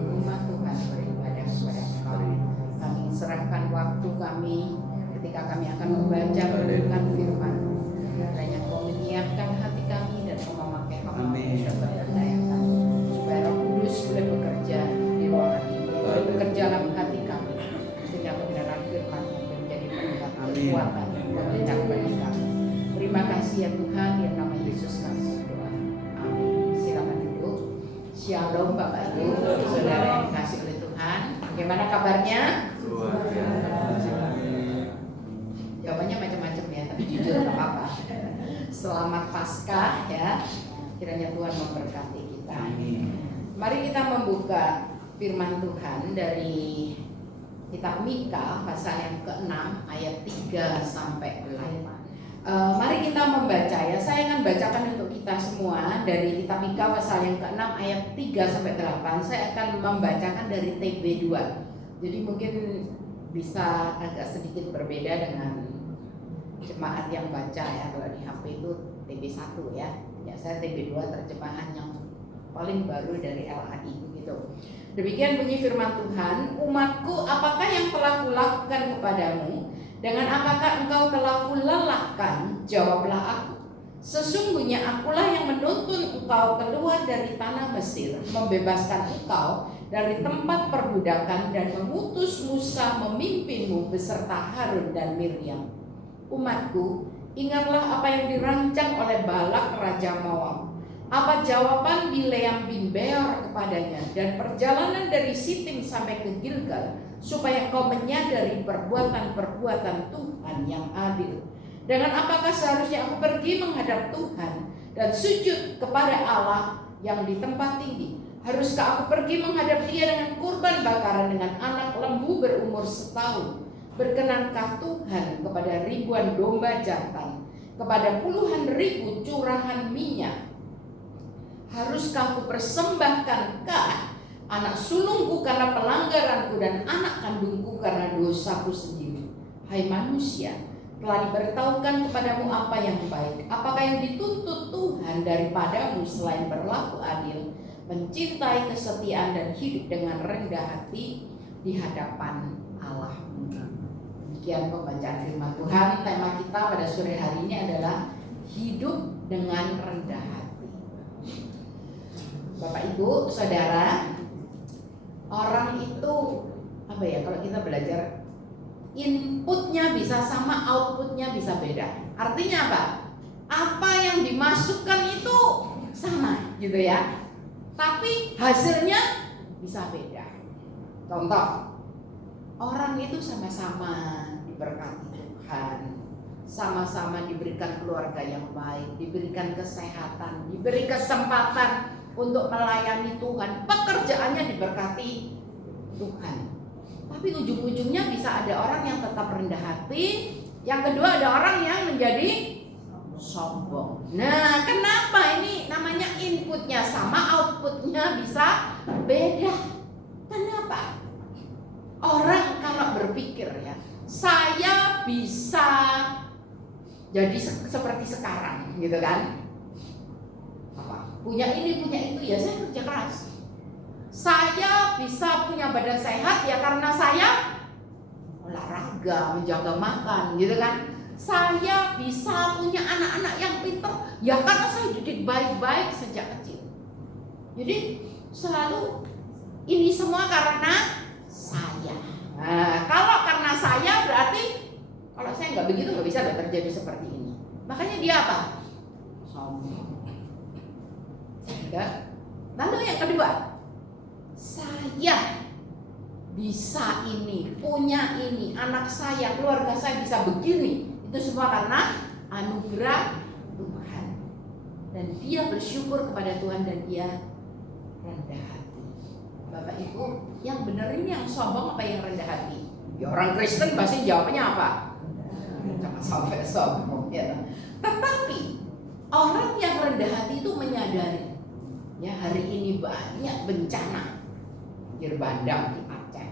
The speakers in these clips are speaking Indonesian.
rumah Tuhan beribadah kepada Engkau. Kami serahkan waktu kami ketika kami akan membaca merenungkan firman. Kiranya Engkau menyiapkan hati kami dan Engkau memakai hamba berdaya supaya Roh Kudus boleh bekerja di ruangan ini, boleh bekerja dalam hati kami, sehingga kebenaran firman menjadi penguat kekuatan dan bagi kami. Terima kasih ya Tuhan, di nama Yesus kami berdoa. Amin. Silakan duduk. Shalom Bapak Ibu, saudara yang dikasihi oleh Tuhan. Bagaimana kabarnya? Jawabannya macam-macam ya, tapi jujur nggak apa-apa. Selamat Paskah ya. Kiranya Tuhan memberkati kita. Mari kita membuka firman Tuhan dari kitab Mika pasal yang ke-6 ayat 3 sampai 8. Mari kita membaca ya. Saya akan bacakan untuk kita semua dari kitab Mika pasal yang ke-6 ayat 3 sampai 8. Saya akan membacakan dari TB2. Jadi mungkin bisa agak sedikit berbeda dengan jemaat yang baca ya. Kalau di HP itu TB1 ya. Ya saya TB2 terjemahan yang paling baru dari LAI begitu. Demikian bunyi firman Tuhan, umatku, apakah yang telah kulakukan kepadamu? Dengan apakah engkau telah kulelahkan? Jawablah aku. Sesungguhnya akulah yang menuntun engkau keluar dari tanah Mesir, membebaskan engkau dari tempat perbudakan dan mengutus Musa memimpinmu beserta Harun dan Miriam. Umatku, ingatlah apa yang dirancang oleh Balak Raja Moab. Apa jawaban Bileam bin Beor kepadanya dan perjalanan dari Sitim sampai ke Gilgal, supaya kau menyadari perbuatan-perbuatan Tuhan yang adil. Dengan apakah seharusnya aku pergi menghadap Tuhan dan sujud kepada Allah yang di tempat tinggi? Haruskah aku pergi menghadap Dia dengan kurban bakaran dengan anak lembu berumur setahun? Berkenankah Tuhan kepada ribuan domba jantan, kepada puluhan ribu curahan minyak? Haruskah aku persembahkankah anak sulungku karena pelanggaranku dan anak kandungku karena dosaku sendiri? Hai manusia, telah diberitahukan kepadamu apa yang baik. Apakah yang dituntut Tuhan daripadamu selain berlaku adil, mencintai kesetiaan dan hidup dengan rendah hati di hadapan Allah? Demikian pembacaan firman Tuhan. Tema kita pada sore hari ini adalah hidup dengan rendah hati. Bapak Ibu, Saudara, orang itu apa ya, kalau kita belajar inputnya bisa sama, outputnya bisa beda. Artinya apa? Apa yang dimasukkan itu sama gitu ya, tapi hasilnya bisa beda. Contoh, orang itu sama-sama diberkati Tuhan, sama-sama diberikan keluarga yang baik, diberikan kesehatan, diberi kesempatan untuk melayani Tuhan, pekerjaannya diberkati Tuhan. Tapi ujung-ujungnya bisa ada orang yang tetap rendah hati. Yang kedua ada orang yang menjadi sombong. Nah, kenapa ini namanya inputnya sama, outputnya bisa beda? Kenapa? Orang kalau berpikir ya, saya bisa jadi seperti sekarang gitu kan, punya ini, punya itu, ya saya kerja keras. Saya bisa punya badan sehat ya karena saya olahraga, menjaga makan gitu kan. Saya bisa punya anak-anak yang pintar ya karena saya didik baik-baik sejak kecil. Jadi selalu ini semua karena saya. Nah, kalau karena saya berarti kalau saya nggak begitu nggak bisa terjadi seperti ini. Makanya dia apa? Sombong. Lalu yang kedua, saya bisa ini, punya ini, anak saya, keluarga saya bisa begini. Itu semua karena anugerah Tuhan. Dan dia bersyukur kepada Tuhan dan dia rendah hati. Bapak Ibu, yang benar ini yang sombong apa yang rendah hati? Ya orang Kristen pasti jawabnya apa? Jangan sampai sombong ya. Tetapi orang yang rendah hati itu menyadari, ya hari ini banyak bencana, banjir bandang di Aceh,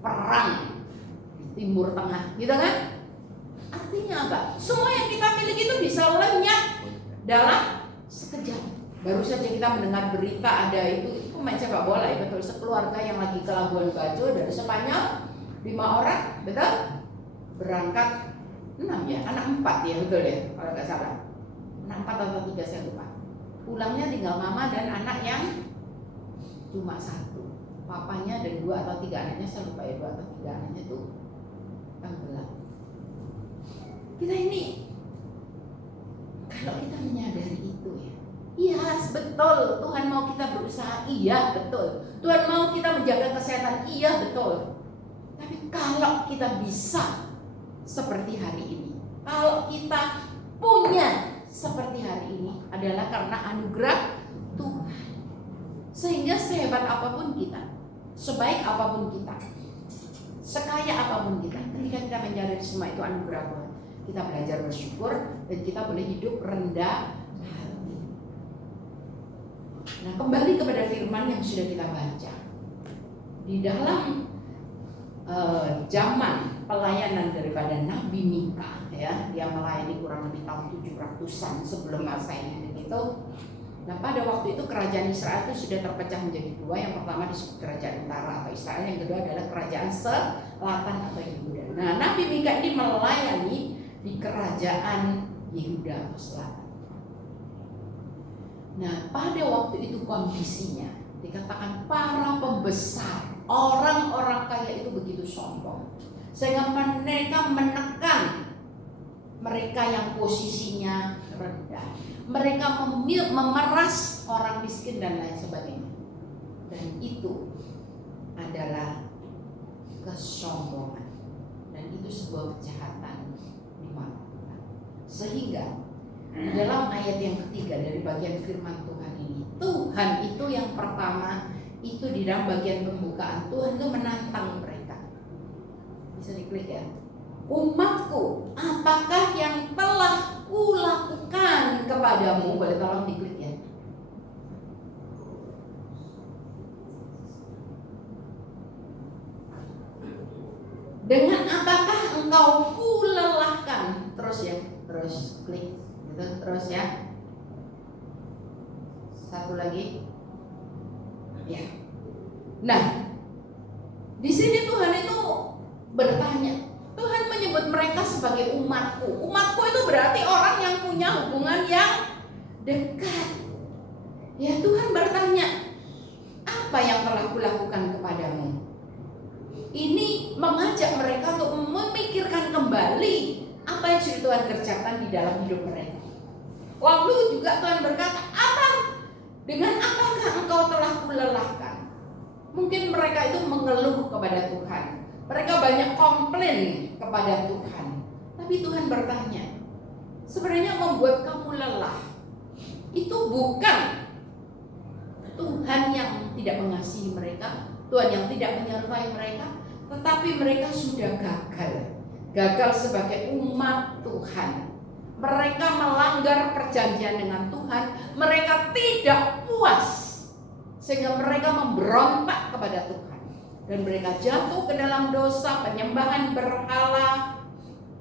perang di Timur Tengah, gitu kan? Artinya apa? Semua yang kita miliki itu bisa lenyap dalam sekejap. Baru saja kita mendengar berita ada itu pemain sepak bola ya, betul, sekeluarga yang lagi ke Labuan Bajo dari Spanyol 5 orang, betul, berangkat 6 ya, anak 4 ya, betul ya kalau nggak salah, anak 4 atau 3 saya lupa. Pulangnya tinggal mama dan anak yang cuma 1, papanya dan 2 atau 3 anaknya, saya lupa ya, 2 atau 3 anaknya itu tenggelam. Kita ini kalau kita menyadari itu ya, iya betul, Tuhan mau kita berusaha, iya betul, Tuhan mau kita menjaga kesehatan, iya betul. Tapi kalau kita bisa seperti hari ini, kalau kita punya seperti hari ini, adalah karena anugerah Tuhan. Sehingga sehebat apapun kita, sebaik apapun kita, sekaya apapun kita, ketika kita menyadari semua itu anugerah Tuhan, kita belajar bersyukur dan kita boleh hidup rendah hati. Nah, kembali kepada firman yang sudah kita baca. Di dalam zaman pelayanan daripada Nabi Mika ya, dia melayani kurang lebih tahun 700-an sebelum Masehi begitu. Nah, pada waktu itu kerajaan Israel itu sudah terpecah menjadi 2. Yang pertama disebut kerajaan utara atau Israel, yang kedua adalah kerajaan selatan atau Yehuda. Nah, Nabi Mika ini melayani di kerajaan Yehuda atau selatan. Nah, pada waktu itu kondisinya dikatakan para pembesar, orang-orang kaya itu begitu sombong, sehingga mereka menekan mereka yang posisinya rendah. Mereka memeras orang miskin dan lain sebagainya. Dan itu adalah kesombongan, dan itu sebuah kejahatan di mata Tuhan. Sehingga dalam ayat yang ketiga dari bagian firman Tuhan ini, Tuhan itu yang pertama itu di dalam bagian pembukaan, Tuhan itu menantang mereka. Bisa diklik ya. Umatku, apakah yang telah kulakukan kepadamu? Boleh tolong diklik ya. Dengan apakah engkau kulelahkan? Terus ya, terus klik gitu, terus ya. Satu lagi. Ya. Nah, di sini Tuhan itu bertanya. Tuhan menyebut mereka sebagai umatku. Umatku itu berarti orang yang punya hubungan yang dekat. Ya, Tuhan bertanya, apa yang telah kulakukan kepadamu? Ini mengajak mereka untuk memikirkan kembali apa yang sudah Tuhan kerjakan di dalam hidup mereka. Lalu juga Tuhan berkata, dengan apakah engkau telah kulelahkan? Mungkin mereka itu mengeluh kepada Tuhan. Mereka banyak komplain kepada Tuhan. Tapi Tuhan bertanya, sebenarnya membuat kamu lelah itu bukan Tuhan yang tidak mengasihi mereka, Tuhan yang tidak menyertai mereka, tetapi mereka sudah gagal sebagai umat Tuhan. Mereka melanggar perjanjian dengan Tuhan. Mereka tidak puas, sehingga mereka memberontak kepada Tuhan. Dan mereka jatuh ke dalam dosa, penyembahan berhala,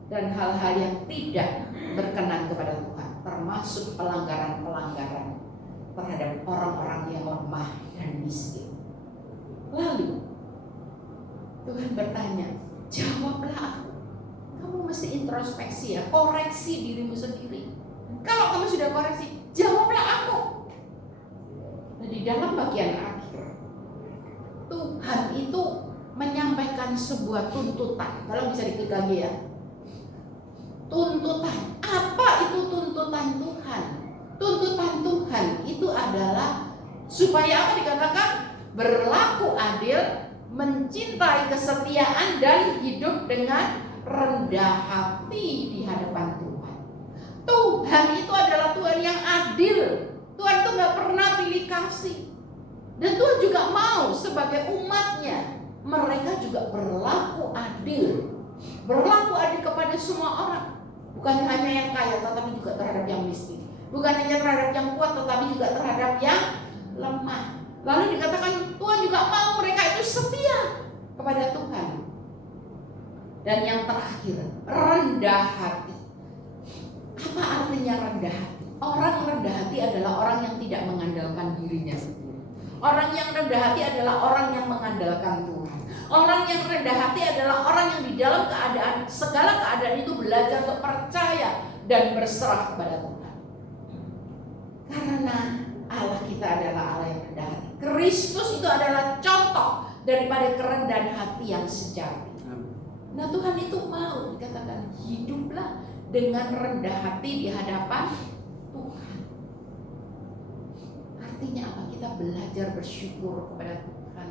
dan hal-hal yang tidak berkenan kepada Tuhan, termasuk pelanggaran-pelanggaran terhadap orang-orang yang lemah dan miskin. Lalu Tuhan bertanya, jawablah aku. Kamu mesti introspeksi ya, koreksi dirimu sendiri. Kalau kamu sudah koreksi, jawablah aku. Nah, di dalam bagian akhir, Tuhan itu menyampaikan sebuah tuntutan. Kalau bisa diklik lagi ya. Tuntutan. Apa itu tuntutan Tuhan? Tuntutan Tuhan itu adalah supaya apa dikatakan? Berlaku adil, mencintai kesetiaan, dan hidup dengan rendah hati di hadapan Tuhan. Tuhan itu adalah Tuhan yang adil. Tuhan itu gak pernah pilih kasih. Dan Tuhan juga mau sebagai umatnya, mereka juga berlaku adil. Berlaku adil kepada semua orang. Bukan hanya yang kaya, tetapi juga terhadap yang miskin. Bukan hanya terhadap yang kuat, tetapi juga terhadap yang lemah. Lalu dikatakan Tuhan juga mau mereka itu setia kepada Tuhan. Dan yang terakhir, rendah hati. Apa artinya rendah hati? Orang rendah hati adalah orang yang tidak mengandalkan dirinya sendiri. Orang yang rendah hati adalah orang yang mengandalkan Tuhan. Orang yang rendah hati adalah orang yang di dalam keadaan, segala keadaan itu belajar untuk percaya dan berserah kepada Tuhan. Karena Allah kita adalah Allah yang rendah hati. Kristus itu adalah contoh daripada kerendahan hati yang sejati. Nah, Tuhan itu mau dikatakan hiduplah dengan rendah hati di hadapan Tuhan. Artinya apa? Kita belajar bersyukur kepada Tuhan.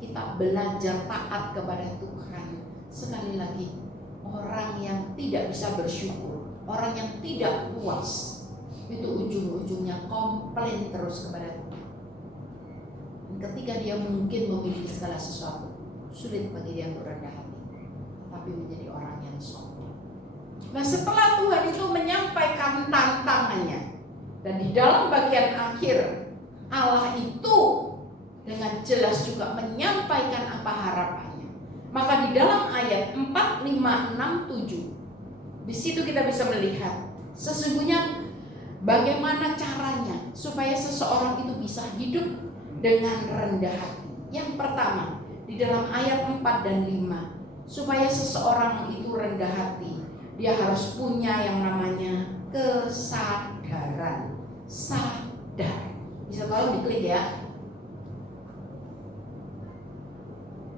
Kita belajar taat kepada Tuhan. Sekali lagi, orang yang tidak bisa bersyukur, orang yang tidak puas, itu ujung-ujungnya komplain terus kepada Tuhan. Dan ketika dia mungkin memiliki segala sesuatu, sulit bagi dia untuk rendah hati, tapi menjadi orang yang sombong. Nah, setelah Tuhan itu menyampaikan tantangannya, dan di dalam bagian akhir Allah itu dengan jelas juga menyampaikan apa harapannya. Maka di dalam ayat 4, 5, 6, 7 di situ kita bisa melihat sesungguhnya bagaimana caranya supaya seseorang itu bisa hidup dengan rendah hati. Yang pertama, di dalam ayat 4 dan 5, supaya seseorang itu rendah hati, dia harus punya yang namanya kesadaran. Sadar. Bisa tolong diklik ya.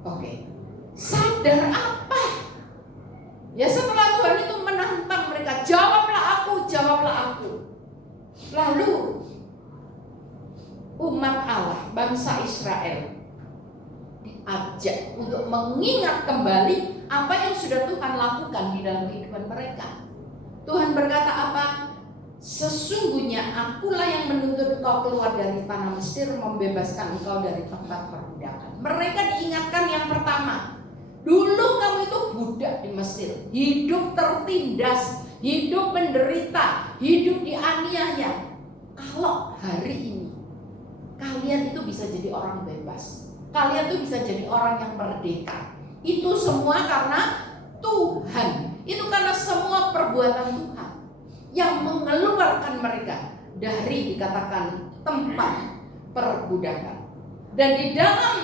Oke. Sadar apa? Ya, setelah Tuhan itu menantang mereka, jawablah aku, jawablah aku. Lalu umat Allah, bangsa Israel diajak untuk mengingat kembali apa yang sudah Tuhan lakukan di dalam kehidupan mereka. Tuhan berkata apa? Sesungguhnya akulah yang menuntut engkau keluar dari tanah Mesir, membebaskan engkau dari tempat perbudakan. Mereka diingatkan yang pertama, dulu kamu itu budak di Mesir, hidup tertindas, hidup menderita, hidup dianiaya. Kalau hari ini kalian itu bisa jadi orang bebas, kalian tuh bisa jadi orang yang merdeka, itu semua karena Tuhan. Itu karena semua perbuatan Tuhan yang mengeluarkan mereka dari dikatakan tempat perbudakan. Dan di dalam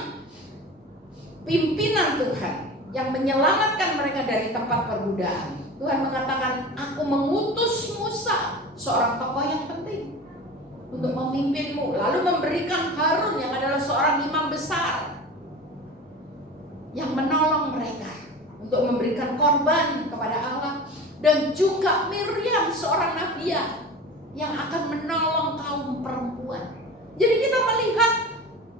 pimpinan Tuhan yang menyelamatkan mereka dari tempat perbudakan, Tuhan mengatakan, aku mengutus Musa, seorang tokoh yang penting, untuk memimpinmu, lalu memberikan Harun yang adalah seorang imam besar yang menolong mereka untuk memberikan korban kepada Allah, dan juga Miriam seorang nabiah yang akan menolong kaum perempuan. Jadi kita melihat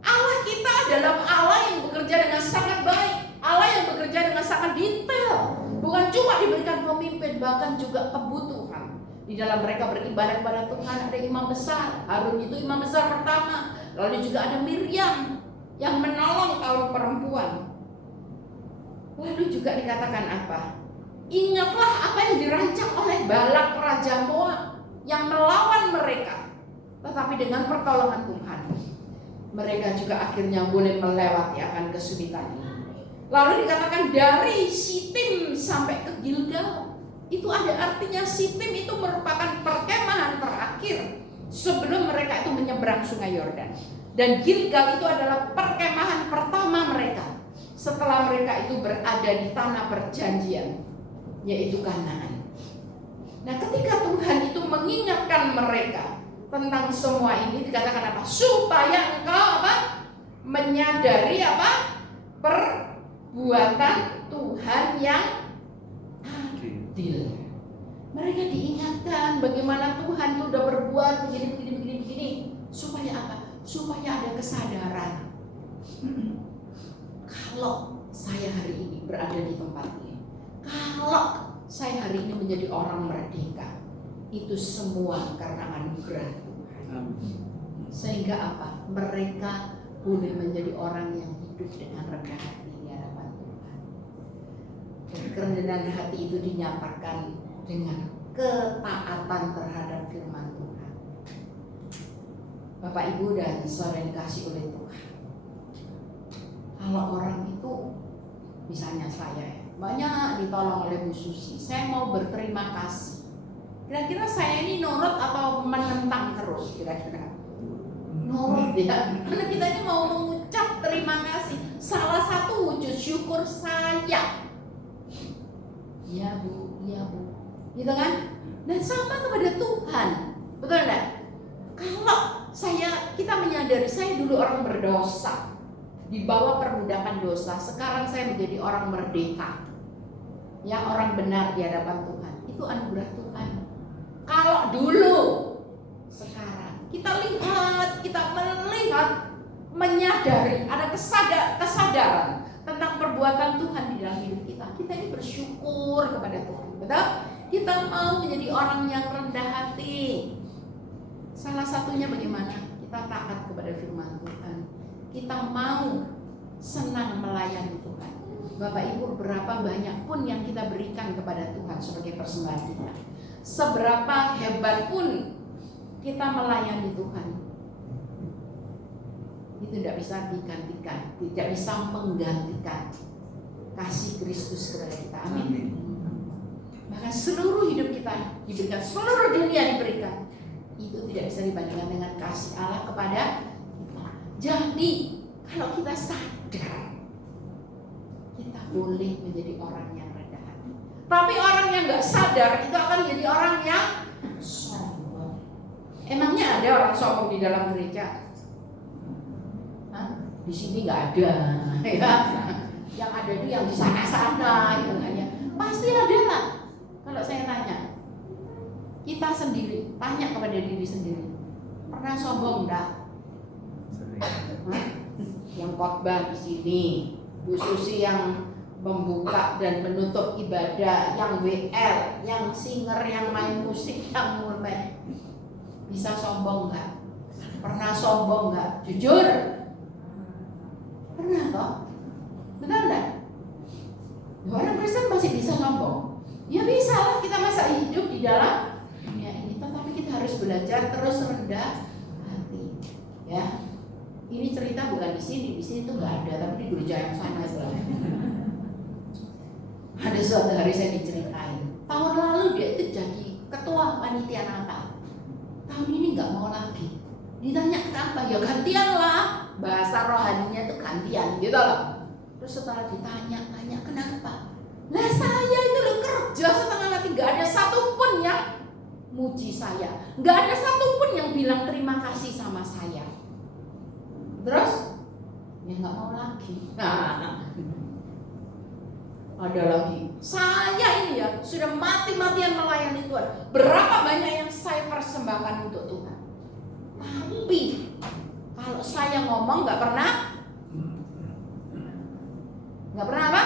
Allah kita adalah Allah yang bekerja dengan sangat baik, Allah yang bekerja dengan sangat detail. Bukan cuma diberikan pemimpin, bahkan juga kebutuhan. Di dalam mereka beribadah kepada Tuhan ada imam besar, Harun itu imam besar pertama. Lalu juga ada Miriam yang menolong kaum perempuan. Lalu juga dikatakan apa? Ingatlah apa yang dirancang oleh Balak Raja Moab yang melawan mereka. Tetapi dengan pertolongan Tuhan, mereka juga akhirnya boleh melewati akan kesulitan ini. Lalu dikatakan dari Sitim sampai ke Gilgal. Itu ada artinya Sitim itu merupakan perkemahan terakhir sebelum mereka itu menyeberang sungai Yordan. Dan Gilgal itu adalah perkemahan pertama mereka setelah mereka itu berada di tanah perjanjian, yaitu Kanaan. Nah, ketika Tuhan itu mengingatkan mereka tentang semua ini, dikatakan apa? Supaya engkau apa? Menyadari apa? Perbuatan Tuhan yang adil. Mereka diingatkan bagaimana Tuhan itu udah berbuat begini. Supaya apa? Supaya ada kesadaran. Kalau saya hari ini berada di tempat ini, kalau saya hari ini menjadi orang merdeka, itu semua karena anugerah Tuhan. Sehingga apa? Mereka boleh menjadi orang yang hidup dengan rendah hati di hadapan Tuhan. Dan kerendahan hati itu dinyatakan dengan ketaatan terhadap firman Tuhan. Bapak, Ibu, dan saudara yang dikasihi oleh Tuhan, kalau orang itu, misalnya saya banyak ditolong oleh Bu Susi, saya mau berterima kasih. Kira-kira saya ini nurut atau menentang terus? Kira-kira nurut ya. Karena kita ini mau mengucap terima kasih. Salah satu wujud syukur saya. Iya Bu, gitu kan? Dan sama kepada Tuhan, betul enggak? Kalau kita menyadari saya dulu orang berdosa, di bawah perbudakan dosa, sekarang saya menjadi orang merdeka, ya, orang benar di hadapan Tuhan. Itu anugerah Tuhan. Kalau dulu, sekarang kita melihat, menyadari, ada kesadaran tentang perbuatan Tuhan di dalam hidup kita. Kita ini bersyukur kepada Tuhan, betul? Kita mau menjadi orang yang rendah hati. Salah satunya bagaimana? Kita taat kepada firman Tuhan. Kita mau senang melayani Tuhan. Bapak Ibu, berapa banyak pun yang kita berikan kepada Tuhan sebagai persembahan kita, seberapa hebat pun kita melayani Tuhan, itu tidak bisa digantikan, tidak bisa menggantikan kasih Kristus kepada kita. Amin. Bahkan seluruh hidup kita diberikan, seluruh dunia diberikan, itu tidak bisa dibandingkan dengan kasih Allah kepada kita. Jadi kalau kita sadar, kita boleh menjadi orang yang rendah hati. Tapi orang yang nggak sadar itu akan jadi orang yang sombong. Emangnya ada orang sombong di dalam gereja? Di sini nggak ada, ya. Yang ada itu yang di sana-sana, gitu kan ya. Pasti ada lah. Kalau saya tanya, kita sendiri tanya kepada diri sendiri, pernah sombong enggak? Yang khotbah di sini, Bu Susi yang membuka dan menutup ibadah, yang WL, yang singer, yang main musik, yang mulai, bisa sombong enggak? Pernah sombong enggak? Jujur. Pernah toh? Benar enggak? Orang Kristen masih bisa sombong. Ya bisa lah, kita masa hidup di dalam dunia ini. Tetapi kita harus belajar terus rendah hati. Ya, ini cerita bukan di sini tuh nggak ada, tapi di gereja yang sana istilahnya. Ada suatu hari saya diceritain, tahun lalu dia itu jadi ketua panitia Natal. Tahun ini nggak mau lagi. Ditanya kenapa? Ya gantian lah. Bahasa rohaninya itu gantian, gitu loh. Terus setelah ditanya kenapa? Lah saya itu loh kerja setengah mati, nggak ada satupun yang muji saya, nggak ada satupun yang bilang terima kasih sama saya. Terus ya nggak mau lagi. Nah, ada lagi. Saya ini ya sudah mati-matian melayani Tuhan. Berapa banyak yang saya persembahkan untuk Tuhan. Tapi kalau saya ngomong nggak pernah apa?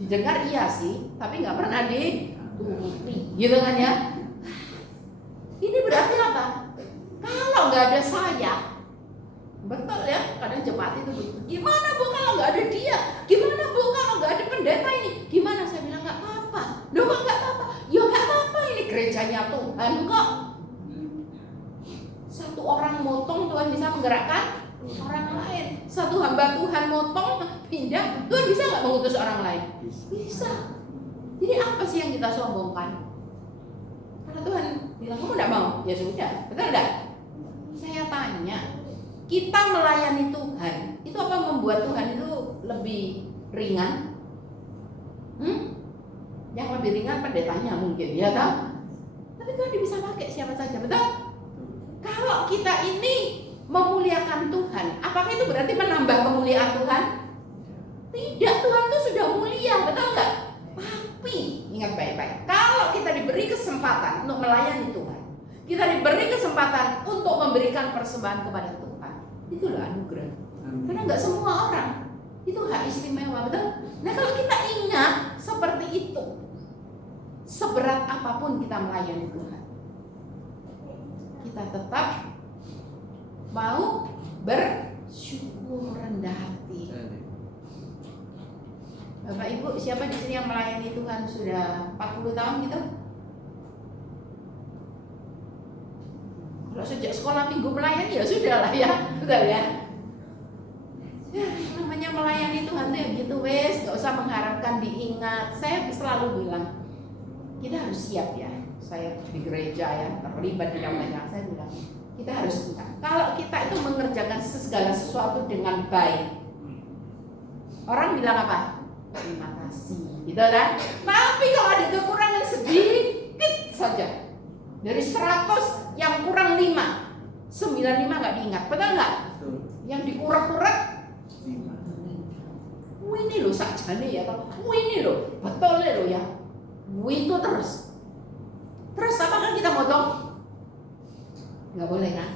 Didengar iya sih, tapi nggak pernah dituruti, gitu kan ya? Ini berarti apa? Kalau nggak ada saya, betul ya? Kadang jemaat itu begitu. Gimana Bu kalau nggak ada dia? Gimana Bu kalau nggak ada pendeta ini? Gimana? Saya bilang nggak apa-apa. Loh kok nggak apa-apa? Ya nggak apa-apa, ini gerejanya Tuhan kok. Satu orang motong Tuhan bisa menggerakkan orang lain. Satu hamba Tuhan motong pindah, Tuhan bisa nggak mengutus orang lain? Bisa. Jadi apa sih yang kita sombongkan? Karena Tuhan bilang kamu nggak mau, ya sudah, betul nggak? Saya tanya, kita melayani Tuhan, itu apa membuat Tuhan itu lebih ringan? Yang lebih ringan pendetanya mungkin, ya kan? Tapi Tuhan bisa pakai siapa saja, betul? Kalau kita ini memuliakan Tuhan, apakah itu berarti menambah kemuliaan Tuhan? Tidak, Tuhan itu sudah mulia, betul nggak? Tapi ingat baik-baik, kalau kita diberi kesempatan untuk melayani Tuhan, kita diberi kesempatan untuk memberikan persembahan kepada Tuhan, itulah anugerah. Karena nggak semua orang itu hak istimewa, betul? Nah kalau kita ingat seperti itu, seberat apapun kita melayani Tuhan, kita tetap mau bersyukur, rendah hati. Bapak Ibu, siapa di sini yang melayani Tuhan sudah 40 tahun gitu? Kalau sejak sekolah minggu melayani ya sudah lah ya, betul ya. Ya, namanya melayani Tuhan tuh ya gitu wes, nggak usah mengharapkan diingat. Saya selalu bilang kita harus siap ya. Saya di gereja ya terlibat di dalam banyak. Saya bilang Kita harus ingat, kalau kita itu mengerjakan segala sesuatu dengan baik, orang bilang apa? Terima kasih, gitu kan? Tapi kalau ada kekurangan sedikit saja, dari 100 yang kurang 5, 95 nggak diingat, betul nggak? Yang dikurang-kurang, ini loh sakjane ya, ini loh, betul loh ya, itu terus. Terus apakah kita motong? Nggak boleh kan?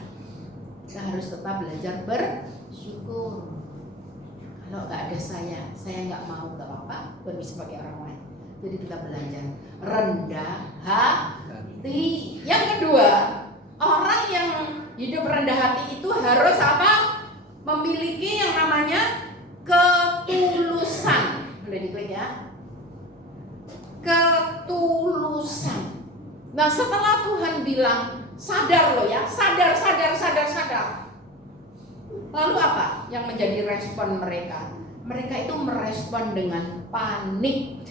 Kita harus tetap belajar bersyukur. Kalau nggak ada saya nggak mau, nggak apa-apa, berbisa sebagai orang lain. Jadi kita belajar rendah hati. Yang kedua, orang yang hidup rendah hati itu harus apa? Memiliki yang namanya ketulusan. Boleh diklik ya. Ketulusan. Nah, setelah Tuhan bilang sadar loh ya, sadar. Lalu apa yang menjadi respon mereka? Mereka itu merespon dengan panik.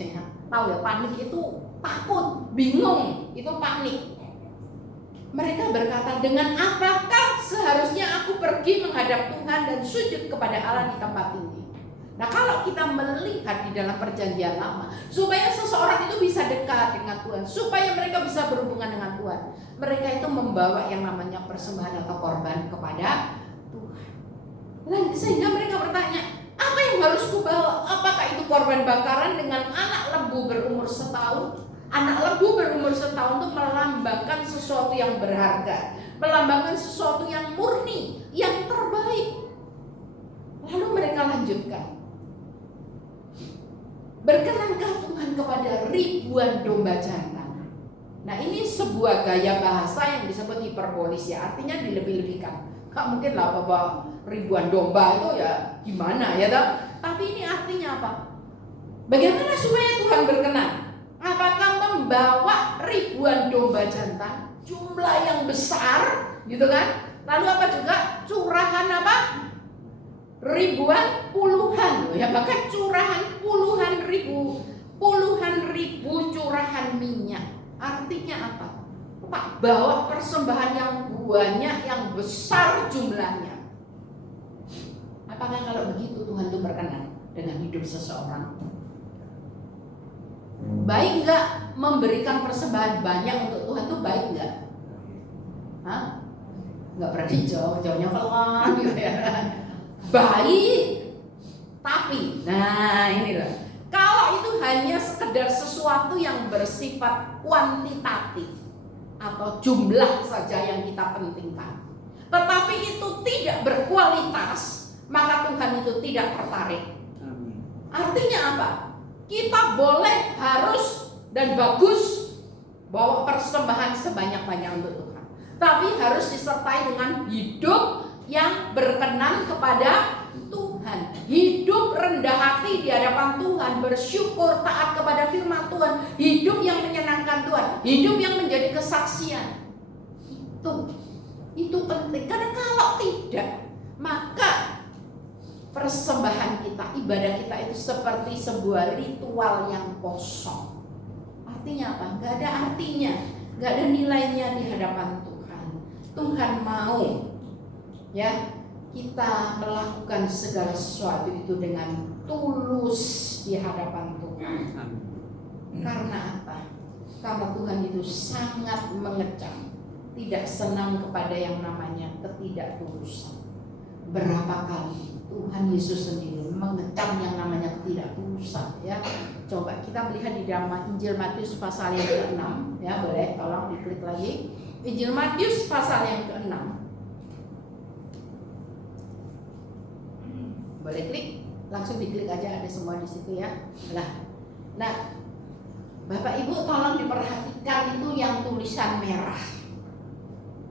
Tahu ya, panik itu takut, bingung, itu panik. Mereka berkata, dengan apakah seharusnya aku pergi menghadap Tuhan dan sujud kepada Allah di tempat ini? Nah, kalau kita melihat di dalam perjanjian lama, supaya seseorang itu bisa dekat dengan Tuhan, supaya mereka bisa berhubungan dengan Tuhan, mereka itu membawa yang namanya persembahan atau korban kepada Tuhan. Dan sehingga mereka bertanya, apa yang harus kubawa? Apakah itu korban bakaran dengan anak lembu berumur setahun? Anak lembu berumur setahun itu melambangkan sesuatu yang berharga, melambangkan sesuatu yang murni, yang terbaik. Lalu mereka lanjutkan, berkenankah Tuhan kepada ribuan domba jantan? Nah, ini sebuah gaya bahasa yang disebut hiperbolis ya, artinya dilebih-lebihkan. Gak mungkin lah bahwa ribuan domba itu ya gimana ya toh? Tapi ini artinya apa? Bagaimana supaya Tuhan berkenan? Apakah membawa ribuan domba jantan, jumlah yang besar gitu kan? Lalu apa juga? Curahan apa? Ribuan, puluhan ya, bahkan curahan puluhan ribu curahan minyak. Artinya apa? Pak, bawa persembahan yang banyak, yang besar jumlahnya. Apakah kalau begitu Tuhan itu berkenan dengan hidup seseorang? Baik nggak memberikan persembahan banyak untuk Tuhan itu baik nggak? Hah? Nggak pernah dijawab, jawabnya pelan gitu ya. Baik, tapi, nah inilah, kalau itu hanya sekedar sesuatu yang bersifat kuantitatif atau jumlah saja yang kita pentingkan, tetapi itu tidak berkualitas, maka Tuhan itu tidak tertarik. Artinya apa? Kita boleh, harus, dan bagus bawa persembahan sebanyak-banyak untuk Tuhan, tapi harus disertai dengan hidup yang berkenan kepada Tuhan, hidup rendah hati di hadapan Tuhan, bersyukur, taat kepada firman Tuhan, hidup yang menyenangkan Tuhan, hidup yang menjadi kesaksian. Itu penting, karena kalau tidak, maka persembahan kita, ibadah kita itu seperti sebuah ritual yang kosong. Artinya apa? Gak ada artinya, gak ada nilainya di hadapan Tuhan. Tuhan mau ya kita melakukan segala sesuatu itu dengan tulus di hadapan Tuhan. Karena apa? Karena Tuhan itu sangat mengecam, tidak senang kepada yang namanya ketidaktulusan. Berapa kali Tuhan Yesus sendiri mengecam yang namanya ketidaktulusan ya. Coba kita melihat di dalam Injil Matius pasal yang ke-6 ya, boleh tolong diklik lagi. Injil Matius pasal yang ke-6. Boleh klik, langsung diklik aja, ada semua di situ ya. Nah, Bapak Ibu tolong diperhatikan itu yang tulisan merah.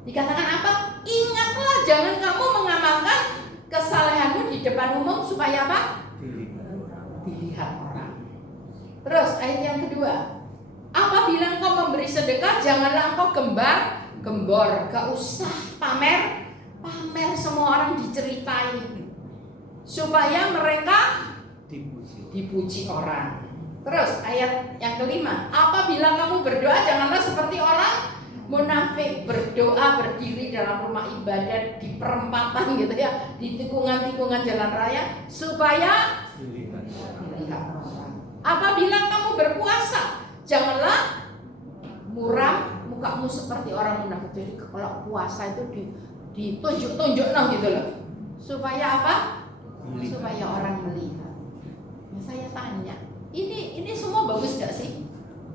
Dikatakan apa? Ingatlah, jangan kamu mengamalkan kesalehanmu di depan umum supaya apa? Dilihat orang. Terus ayat yang kedua, apabila engkau memberi sedekah, janganlah engkau gembor, gak usah pamer semua orang diceritain, supaya mereka dipuji orang. Terus ayat yang kelima, apabila kamu berdoa, janganlah seperti orang Munafik berdoa berdiri dalam rumah ibadah di perempatan gitu ya, di tikungan-tikungan jalan raya supaya dilihat orang. Apabila kamu berpuasa, janganlah muram mukamu seperti orang munafik. Jadi kalau puasa itu ditunjuk-tunjuk gitu loh. Supaya apa? Supaya orang melihat. Nah, saya tanya, ini semua bagus gak sih?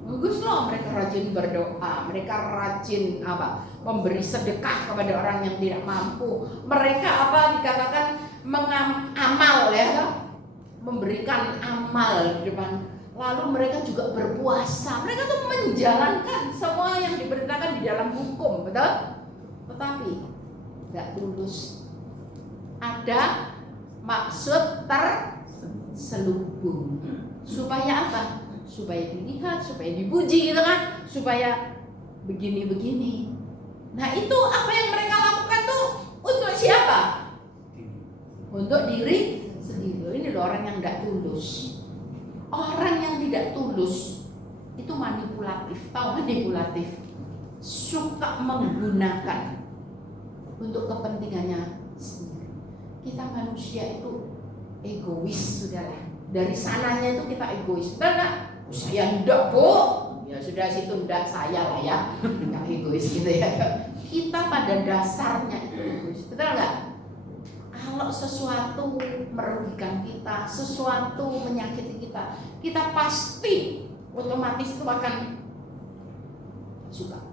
Bagus loh, mereka rajin berdoa, mereka rajin memberi sedekah kepada orang yang tidak mampu. Mereka dikatakan amal ya, memberikan amal di depan. Lalu mereka juga berpuasa. Mereka tuh menjalankan semua yang diberitakan di dalam hukum, betul? Tetapi nggak tulus. Ada maksud terselubung. Supaya apa? Supaya dilihat, supaya dipuji gitu kan, supaya begini-begini. Nah itu apa yang mereka lakukan tuh untuk siapa? Untuk diri sendiri. Ini loh orang yang tidak tulus. Orang yang tidak tulus itu manipulatif, tahu manipulatif? Suka menggunakan untuk kepentingannya sendiri. Kita manusia itu egois, sudahlah. Dari sananya itu kita egois, betul nggak? Saya enggak, Bu. Ya sudah, situ enggak, saya lah ya. Enggak egois gitu ya. Kita pada dasarnya itu egois, betul nggak? Kalau sesuatu merugikan kita, sesuatu menyakiti kita, kita pasti otomatis itu akan suka.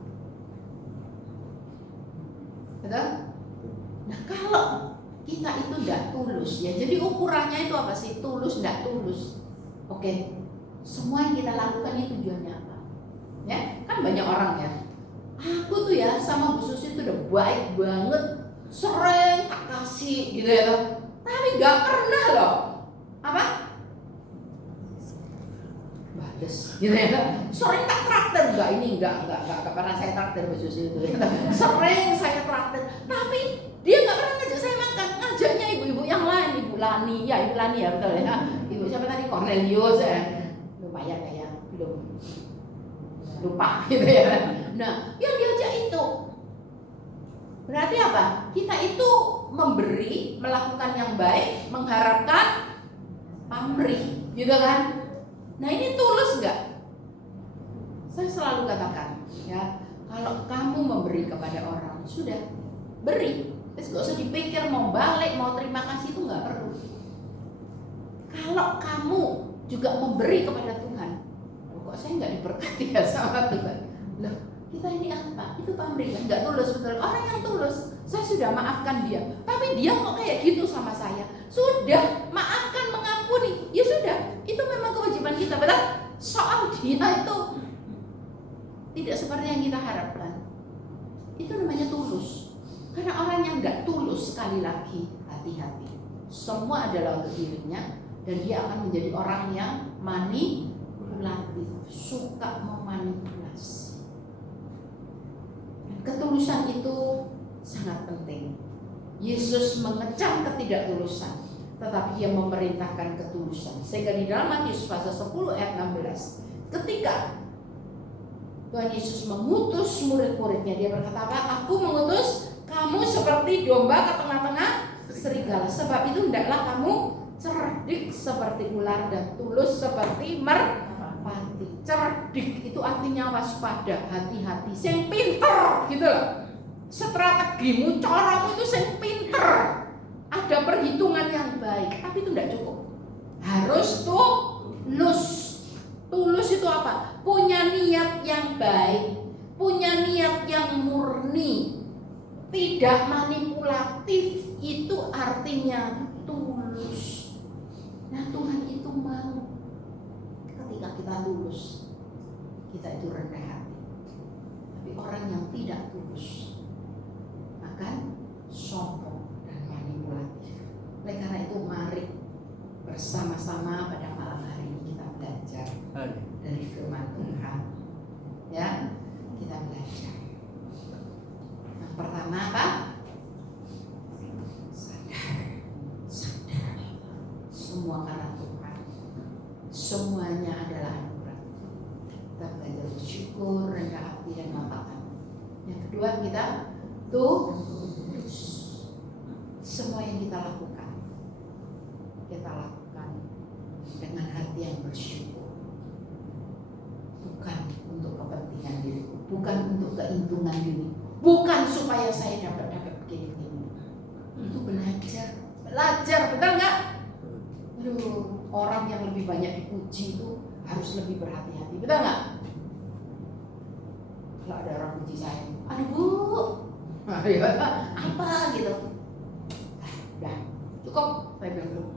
Betul? Nah kalau kita itu tidak tulus ya, jadi ukurannya itu apa sih? Tulus, tidak tulus. Oke. Semua yang kita lakukan itu tujuannya apa? Ya, kan banyak orang ya. Aku tuh ya sama Bu Susi itu udah baik banget, sering tak kasih gitu ya. Tapi nggak pernah loh bales gitu ya. Sering tak traktir, nggak pernah saya traktir Bu Susi itu. Sering saya traktir, tapi dia nggak pernah ngajak saya makan. Ngajaknya ibu-ibu yang lain, Ibu Lani ya betul ya. Ibu siapa tadi? Cornelius ya. Lumayan ya, belum lupa gitu ya. Nah, yang diajak itu berarti apa? Kita itu memberi, melakukan yang baik, mengharapkan pamrih, gitu kan? Nah ini tulus nggak? Saya selalu katakan, ya, kalau kamu memberi kepada orang, sudah beri, terus nggak usah dipikir mau balik, mau terima kasih, itu nggak perlu. Kalau kamu juga memberi kepada Tuhan, kok saya nggak diberkati ya sama Tuhan? Loh, kita ini apa? Itu pamrih kan? Nggak tulus, betul. Orang yang tulus, saya sudah maafkan dia, tapi dia kok kayak gitu sama saya. Sudah, maafkan, mengampuni, ya sudah, itu memang kewajiban kita, betul? Soal dia itu tidak seperti yang kita harapkan, itu namanya tulus. Karena orang yang nggak tulus, sekali lagi hati-hati. Semua adalah untuk dirinya. Dan dia akan menjadi orang yang manipulatif, suka memanipulasi. Ketulusan itu sangat penting. Yesus mengecam ketidaktulusan, tetapi Dia memerintahkan ketulusan. Sehingga di dalam Matius pasal 10 ayat 16, ketika Tuhan Yesus mengutus murid-muridnya, Dia berkata apa? Aku mengutus kamu seperti domba ke tengah-tengah serigala. Sebab itu hendaklah kamu cerdik seperti ular dan tulus seperti merpati. Cerdik itu artinya waspada, hati-hati, sing pinter gitu loh. Strategimu, caramu itu sing pinter. Ada perhitungan yang baik, tapi itu tidak cukup. Harus tulus. Tulus itu apa? Punya niat yang baik, punya niat yang murni, tidak manipulatif. Itu artinya tulus. Nah Tuhan itu mau ketika kita tulus, kita itu rendah hati. Tapi orang yang tidak tulus akan sombong dan manipulatif. Oleh karena itu mari bersama-sama pada malam hari ini kita belajar dari firman Tuhan. Ya, kita belajar. Yang pertama apa? Semua karena Tuhan, semuanya adalah anugerah. Kita belajar bersyukur, rendah hati dan mengatakan Yang kedua kita tulus. Semua yang kita lakukan dengan hati yang bersyukur. Bukan untuk kepentingan diriku, bukan untuk keuntungan diri, bukan supaya saya dapat begini. Itu belajar, betul nggak? Aduh, orang yang lebih banyak dipuji itu harus lebih berhati-hati, betul nggak? Kalau ada orang puji saya, aduh bu, apa gitu, udah cukup, saya bilang dulu.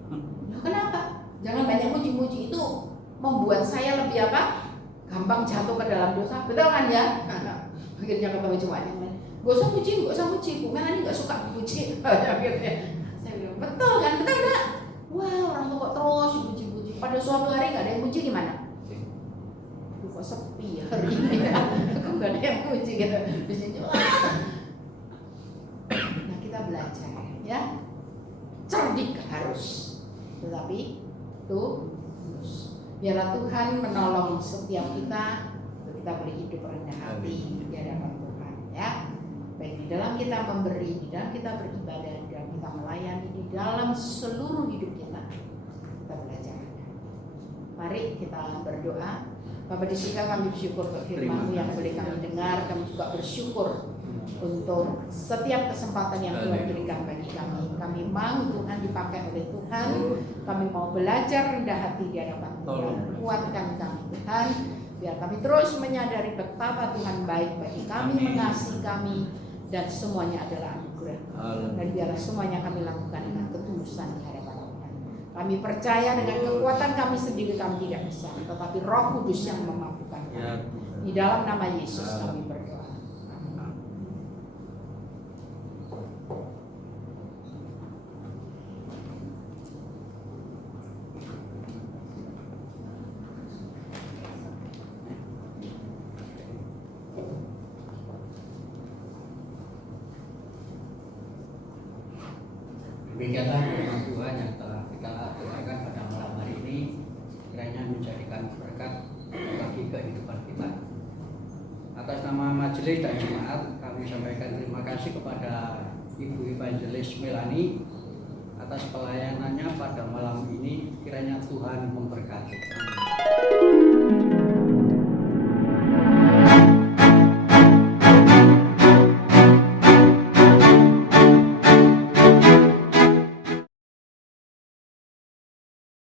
Nah, kenapa? Jangan banyak muji-muji, itu membuat saya lebih apa? Gampang jatuh ke dalam dosa, betul kan ya? Akhirnya ketemu cuma yang lain, gak usah muji, Bu Melani gak suka dipuji. Saya bilang betul kan, betul nggak? Wah, orang tuh kok terus dipuji-puji. Pada suatu hari gak ada yang muji gimana? Aduh, kok sepi ya hari ini? Kok gak ada yang muji gitu? Nah, kita belajar ya, cerdik harus, tetapi tulus. Biarlah Tuhan menolong setiap kita boleh hidup rendah hati di hadapan Tuhan ya. Baik di dalam kita memberi, di dalam kita beribadah, di dalam kita melayani, di dalam seluruh hidup kita belajar. Mari kita berdoa. Bapa di surga, kami bersyukur untuk firman-Mu yang boleh kami dengar. Kami juga bersyukur untuk setiap kesempatan yang Tuhan berikan bagi kami. Kami mau Tuhan dipakai oleh Tuhan. Kami mau belajar rendah hati di hadapan Tuhan. Kuatkan kami Tuhan, biar kami terus menyadari betapa Tuhan baik bagi kami, mengasihi kami, dan semuanya adalah anugerah. Dan biarlah semuanya kami lakukan dengan ketulusan di hadapan Tuhan. Kami percaya dengan kekuatan kami sendiri kami tidak bisa, tetapi Roh Kudus yang memampukan kami. Di dalam nama Yesus kami berdoa. Demikianlah firman Tuhan yang telah kita dengarkan pada malam hari ini, kiranya menjadikan berkat bagi kehidupan kita. Atas nama majelis dan jemaat, kami sampaikan terima kasih kepada Ibu Evangelis Melani atas pelayanannya pada malam ini. Kiranya Tuhan memberkati.